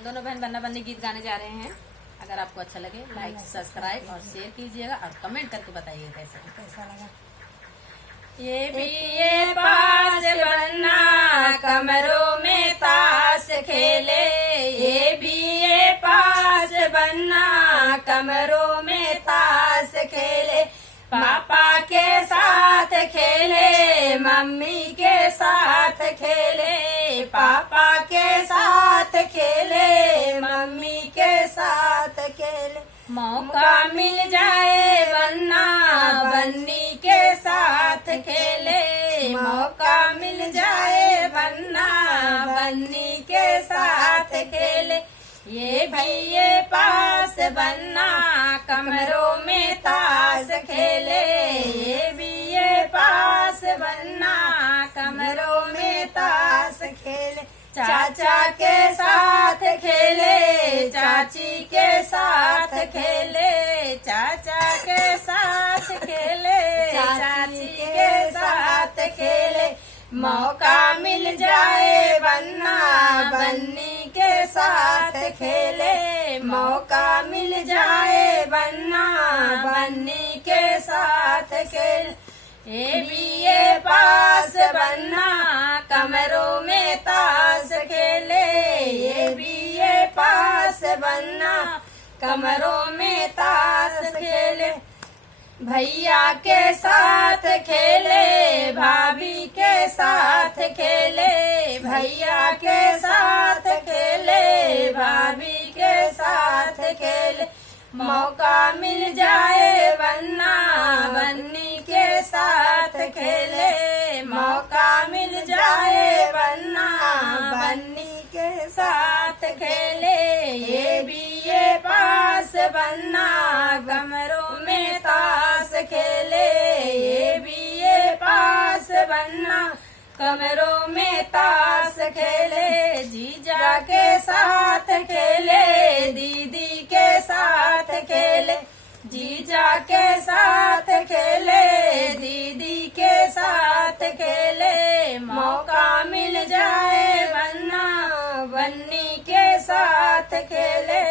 हम दोनों बहन बन्ना बन्नी गीत गाने जा रहे हैं। अगर आपको अच्छा लगे लाइक सब्सक्राइब और शेयर कीजिएगा और कमेंट करके बताइएगा कैसा लगा। ये भी ये पास बनना कमरों में ताश खेले, ये भी ये पास बनना कमरों में ताश खेले, पापा के साथ खेले मम्मी के साथ खेले, पापा के साथ खेले मम्मी के साथ खेले, मौका मिल जाए बन्ना बन्नी के साथ खेले, मौका मिल जाए बन्ना बन्नी के साथ खेले, ये भी ये पास बन्ना कमरों में ताश खेले, ये भी ये पास बन्ना कमरों में ताश खेले, चाचा के साथ खेले चाची के साथ खेले, चाचा के साथ खेले चाची के साथ खेले, मौका मिल जाए बन्ना बन्नी के साथ खेले, मौका मिल जाए बन्ना बन्नी के साथ खेले, ये भी ये पास बन्ना कमरों में ताश खेले, ये भी ये पास बन्ना कमरों में ताश खेले, भैया के साथ खेले भाभी के साथ खेले, भैया के साथ खेले भाभी के साथ खेले, मौका मिल जाए बन्ना बन्नी के साथ खेले, मौका मिल जाए बन्ना बन्नी के साथ खेले, ये भी ये पास बन्ना कमरों में ताश खेले, ये भी ये पास बन्ना कमरों में ताश खेले, जीजा के साथ खेले दीदी के साथ खेले, जीजा के साथ खेले दीदी के साथ खेले, मौका मिल जाए बन्ना बन्नी के साथ खेले,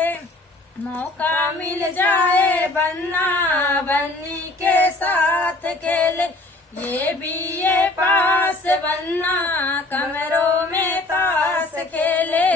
मौका मिल जाए बन्ना बन्नी के साथ खेले, ये भी ये पास बन्ना कमरों में ताश खेले,